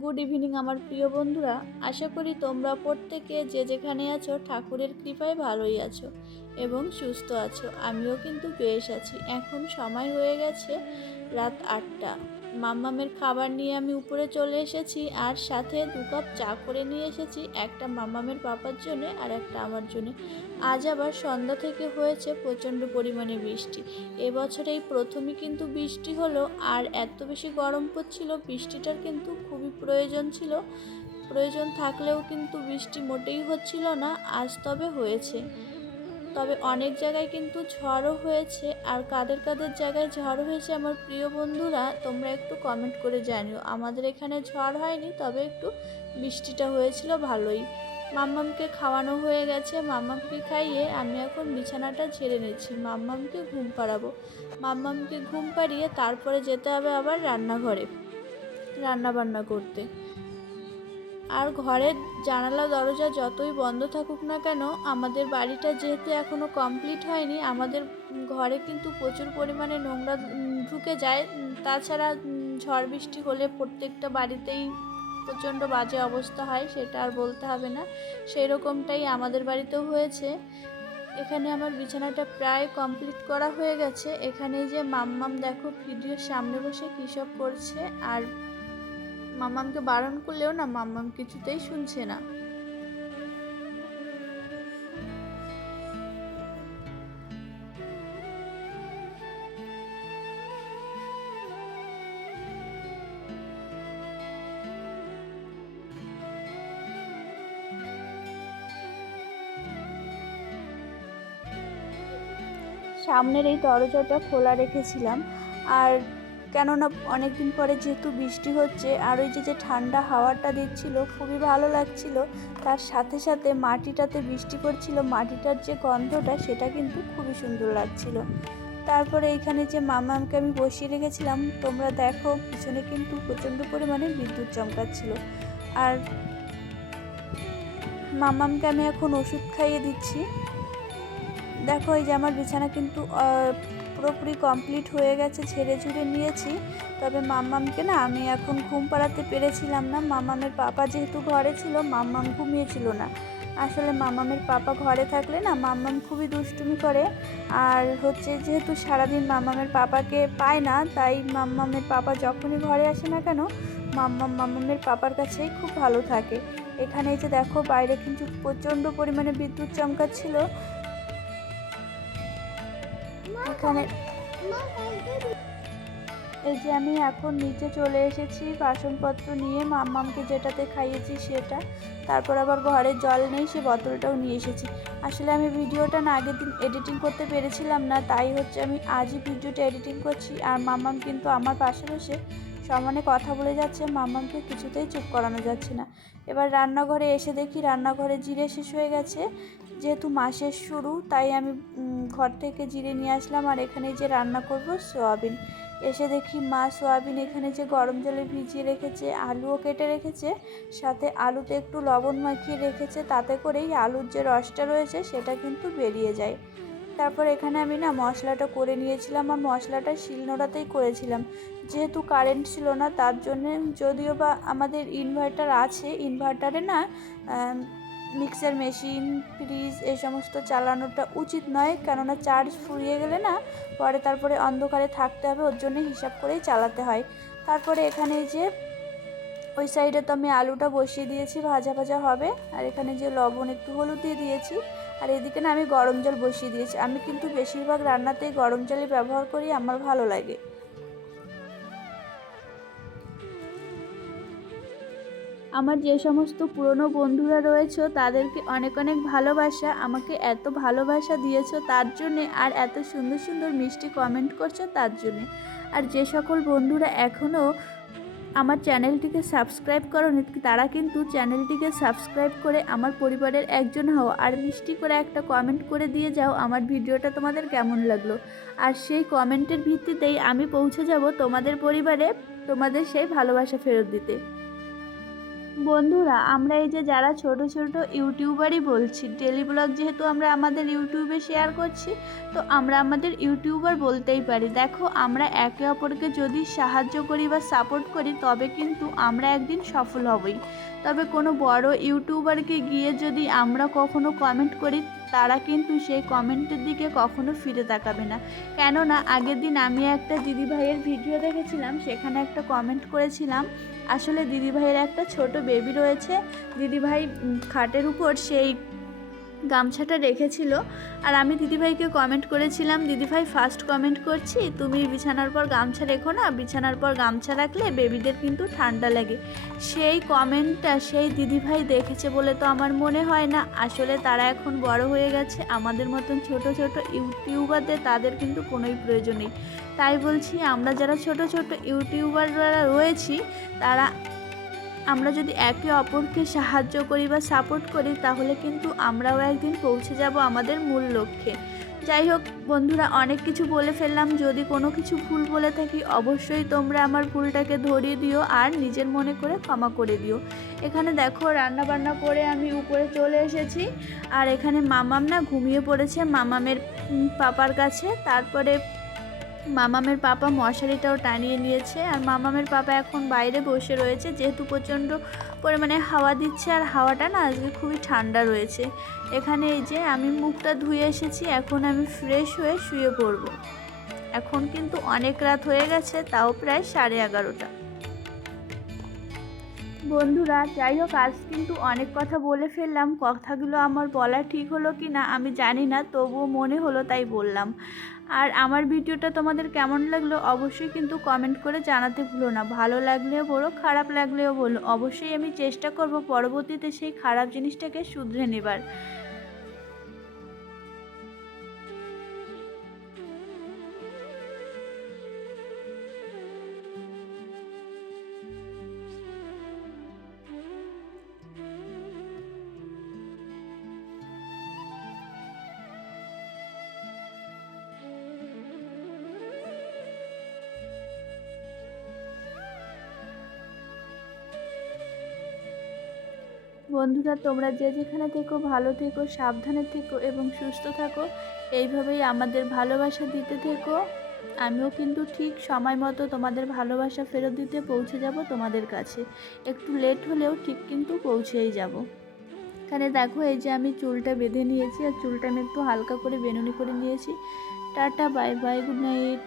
Good evening আমার প্রিয় বন্ধুরা। আশা করি তোমরা প্রত্যেকে যে যেখানে আছো, ঠাকুরের কৃপায় ভালোই আছো এবং সুস্থ আছো। আমিও কিন্তু বেশ আছি। এখন সময় হয়ে গেছে রাত আটটা। মাম্মামের খাবার নিয়ে আমি উপরে চলে এসেছি আর সাথে দু কাপ চা করে নিয়ে এসেছি, একটা মাম্মামের পাপার জন্যে আর একটা আমার জন্য। আজ আবার সন্ধ্যা থেকে হয়েছে প্রচণ্ড পরিমাণে বৃষ্টি। এবছর এই প্রথমই কিন্তু বৃষ্টি হলো আর এত বেশি গরম পড়ছিল, বৃষ্টিটার কিন্তু খুবই প্রয়োজন ছিল। প্রয়োজন থাকলেও কিন্তু বৃষ্টি মোটেই হচ্ছিল না, আজ তবে হয়েছে। তবে অনেক জায়গায় কিন্তু ঝড়ও হয়েছে আর কাদের কাদের জায়গায় ঝড় হয়েছে আমার প্রিয় বন্ধুরা, তোমরা একটু কমেন্ট করে জানিও। আমাদের এখানে ঝড় হয়নি, তবে একটু বৃষ্টিটা হয়েছিল ভালোই। মাম্মামকে খাওয়ানো হয়ে গেছে, মাম্মামকে খাইয়ে আমি এখন বিছানাটা ছেড়ে নিচ্ছি। মাম্মামকে ঘুম পাড়াবো। মাম্মামকে ঘুম পাড়িয়ে তারপরে যেতে হবে আবার রান্নাঘরে রান্না বান্না করতে। আর ঘরের জানালা, দরজা যতই বন্ধ থাকুক না কেন, আমাদের বাড়িটা যেহেতু এখনও কমপ্লিট হয়নি, আমাদের ঘরে কিন্তু প্রচুর পরিমাণে নোংরা ঢুকে যায়। তাছাড়া ঝড় বৃষ্টি হলে প্রত্যেকটা বাড়িতেই প্রচণ্ড বাজে অবস্থা হয়, সেটা আর বলতে হবে না। সেই রকমটাই আমাদের বাড়িতেও হয়েছে। এখানে আমার বিছানাটা প্রায় কমপ্লিট করা হয়ে গেছে। এখানে যে মাম্মাম দেখো, ভিডিওর সামনে বসে কী সব করছে, আর মাম্মামকে বারণ করলেও না মাম্মাম কিছুতেই শুনছে না। সামনের এই দরজাটা খোলা রেখেছিলাম আর কেননা অনেকদিন পরে যেহেতু বৃষ্টি হচ্ছে আর ওই যে যে ঠান্ডা হাওয়াটা দিচ্ছিল খুবই ভালো লাগছিল, তার সাথে সাথে মাটিটাতে বৃষ্টি পড়ছিল, মাটিটার যে গন্ধটা সেটা কিন্তু খুবই সুন্দর লাগছিল। তারপরে এখানে যে মামামকে আমি বসিয়ে রেখেছিলাম, তোমরা দেখো পিছনে কিন্তু প্রচণ্ড পরিমাণে বিদ্যুৎ চমকাচ্ছিল। আর মামামকে আমি এখন ওষুধ খাইয়ে দিচ্ছি। দেখো, এই যে আমার বিছানা কিন্তু পুরোপুরি কমপ্লিট হয়ে গেছে, ছেড়ে ঝুড়ে নিয়েছি। তবে মাম্মামকে না, আমি এখন ঘুম পাড়াতে পেরেছিলাম না। মাম্মামের পাপা যেহেতু ঘরে ছিল, মাম্মাম ঘুমিয়েছিল না। আসলে মাম্মামের পাপা ঘরে থাকলে না, মাম্মাম খুবই দুষ্টুমি করে। আর হচ্ছে যেহেতু সারাদিন মাম্মামের পাপাকে পায় না, তাই মাম্মামের পাপা যখনই ঘরে আসে না কেন, মাম্মাম মাম্মামের পাপার কাছেই খুব ভালো থাকে। এখানে যে দেখো, বাইরে কিন্তু প্রচণ্ড পরিমাণে বিদ্যুৎ চমকাচ্ছিল। এখানে এই যে আমি এখন নিচে চলে এসেছি বাসনপত্র নিয়ে। মাম্মামকে যেটাতে খাইয়েছি সেটা। তারপর আবার ঘরে জল নেই, সে বোতলটাও নিয়ে এসেছি। আসলে আমি ভিডিওটা না আগের দিন এডিটিং করতে পেরেছিলাম না, তাই হচ্ছে আমি আজই ভিডিওটা এডিটিং করছি। আর মাম্মাম কিন্তু আমার পাশে বসে সমানে কথা বলে যাচ্ছে, মাম্মামকে কিছুতেই চুপ করানো যাচ্ছে না। এবার রান্নাঘরে এসে দেখি রান্নাঘরে জিরে শেষ হয়ে গেছে। যেহেতু মাসের শুরু, তাই আমি ঘর থেকে জিরে নিয়ে আসলাম আর এখানে যে রান্না করব সোয়াবিন। এসে দেখি মা সোয়াবিন এখানে যে গরম জলে ভিজিয়ে রেখেছে, আলুও কেটে রেখেছে, সাথে আলুতে একটু লবণ মাখিয়ে রেখেছে, তাতে করেই আলুর যে রসটা রয়েছে সেটা কিন্তু বেরিয়ে যায়। তারপর এখানে আমি না মশলাটা করে নিয়েছিলাম আর মশলাটা শিলনোড়াতেই করেছিলাম। যেহেতু কারেন্ট ছিল না, তার জন্যে যদিও বা আমাদের ইনভার্টার আছে, ইনভার্টারে না মিক্সার মেশিন, ফ্রিজ এই সমস্ত চালানোটা উচিত নয়। কেননা চার্জ ফুরিয়ে গেলে না, পরে তারপরে অন্ধকারে থাকতে হবে, ওর জন্য হিসাব করেই চালাতে হয়। তারপরে এখানে যে, ওই সাইডে তো আমি আলুটা বসিয়ে দিয়েছি, ভাজা ভাজা হবে। আর এখানে যে লবণ একটু হলুদ দিয়ে দিয়েছি। আর এদিকে না আমি গরম জল বসিয়ে দিয়েছি। আমি কিন্তু বেশিরভাগ রান্নাতেই গরম জলই ব্যবহার করি, আমার ভালো লাগে। আমার যে সমস্ত পুরনো বন্ধুরা রয়েছে, তাদেরকে অনেক অনেক ভালোবাসা। আমাকে এত ভালোবাসা দিয়েছ তার জন্যে আর এত সুন্দর সুন্দর মিষ্টি কমেন্ট করছ তার জন্যে। আর যে সকল বন্ধুরা এখনও আমার চ্যানেলটিকে সাবস্ক্রাইব করনি, তারা কিন্তু চ্যানেলটিকে সাবস্ক্রাইব করে আমার পরিবারের একজন হও আর মিষ্টি করে একটা কমেন্ট করে দিয়ে যাও আমার ভিডিওটা তোমাদের কেমন লাগল। আর সেই কমেন্টের ভিত্তিতেই আমি পৌঁছে যাব তোমাদের পরিবারে তোমাদের সেই ভালোবাসা ফেরত দিতে। বন্ধুরা, আমরা এই যে যারা ছোট ছোট ইউটিউবারই বলছি ডেলি ব্লগ যেহেতু আমরা আমাদের ইউটিউবে শেয়ার করছি, তো আমরা আমাদের ইউটিউবার বলতেই পারি। দেখো, আমরা একে অপরকে যদি সাহায্য করি বা সাপোর্ট করি, তবে কিন্তু আমরা একদিন সফল হবই। তবে কোনো বড় ইউটিউবারকে গিয়ে যদি আমরা কখনো কমেন্ট করি, তারা কিন্তু সেই কমেন্টের দিকে কখনো ফিরে তাকাবে না। কেননা, আগের দিন আমি একটা দিদিভাইয়ের ভিডিও দেখেছিলাম, সেখানে একটা কমেন্ট করেছিলাম আসলে দিদিভাইয়ের একটা ছোট বেবি রয়েছে। দিদিভাই খাটের উপর সেই গামছাটা রেখেছিল। আর আমি দিদিভাইকে কমেন্ট করেছিলাম, দিদিভাই ফার্স্ট কমেন্ট করছি, তুমি বিছানার পর গামছা রেখো না, বিছানার পর গামছা রাখলে বেবিদের কিন্তু ঠান্ডা লাগে। সেই কমেন্টটা সেই দিদিভাই দেখেছে বলে তো আমার মনে হয় না। আসলে তারা এখন বড় হয়ে গেছে, আমাদের মতন ছোট ছোট ইউটিউবারদের তাদের কিন্তু কোনোই প্রয়োজন নেই। তাই বলছি, আমরা যারা ছোট ছোট ইউটিউবাররা রয়েছি, তারা আমরা যদি একে অপরকে সাহায্য করি বা সাপোর্ট করি, তাহলে কিন্তু আমরাও একদিন পৌঁছে যাব আমাদের মূল লক্ষ্যে। যাই হোক, বন্ধুরা, অনেক কিছু বলে ফেললাম। যদি কোনো কিছু ভুল বলে থাকি, অবশ্যই তোমরা আমার ভুলটাকে ধরিয়ে দিও আর নিজের মনে করে ক্ষমা করে দিও। এখানে দেখো রান্না বান্না করে আমি উপরে চলে এসেছি। আর এখানে মামাম না ঘুমিয়ে পড়েছে। মামামের পাপার কাছে। তারপরে মামামের পাপা মশারিটাও টানিয়ে নিয়েছে আর মামামের পাপা এখন বাইরে বসে রয়েছে, যেহেতু প্রচণ্ড পরিমাণে হাওয়া দিচ্ছে আর হাওয়াটা না আজকে খুবই ঠান্ডা রয়েছে। এখানে এই যে আমি মুখটা ধুয়ে এসেছি, এখন আমি ফ্রেশ হয়ে শুয়ে পড়ব। এখন কিন্তু অনেক রাত হয়ে গেছে, তাও প্রায় সাড়ে এগারোটা। বন্ধুরা, যাই হোক, আজ কিন্তু অনেক কথা বলে ফেললাম। কথাগুলো আমার বলা ঠিক হলো কি না আমি জানি না, তবুও মনে হলো তাই বললাম। আর আমার ভিডিওটা তোমাদের কেমন লাগল অবশ্যই কিন্তু কমেন্ট করে জানাতে ভুলো না। ভালো লাগলেও বলো, খারাপ লাগলেও বলো। অবশ্যই আমি চেষ্টা করব পরবর্তীতে সেই খারাপ জিনিসটাকে শুধরে নেবার। বন্ধুরা, তোমরা যে যেখানে থেকো, ভালো থেকো, সাবধানে থেকো এবং সুস্থ থাকো। এইভাবেই আমাদের ভালোবাসা দিতে থেকো। আমিও কিন্তু ঠিক সময় মতো তোমাদের ভালোবাসা ফেরত দিতে পৌঁছে যাব তোমাদের কাছে। একটু লেট হলেও ঠিক কিন্তু পৌঁছেই যাব। এখানে দেখো, এই যে আমি চুলটা বেঁধে নিয়েছি, আর চুলটা আমি একটু হালকা করে বেনুনি করে নিয়েছি। Ta-ta bye bye good night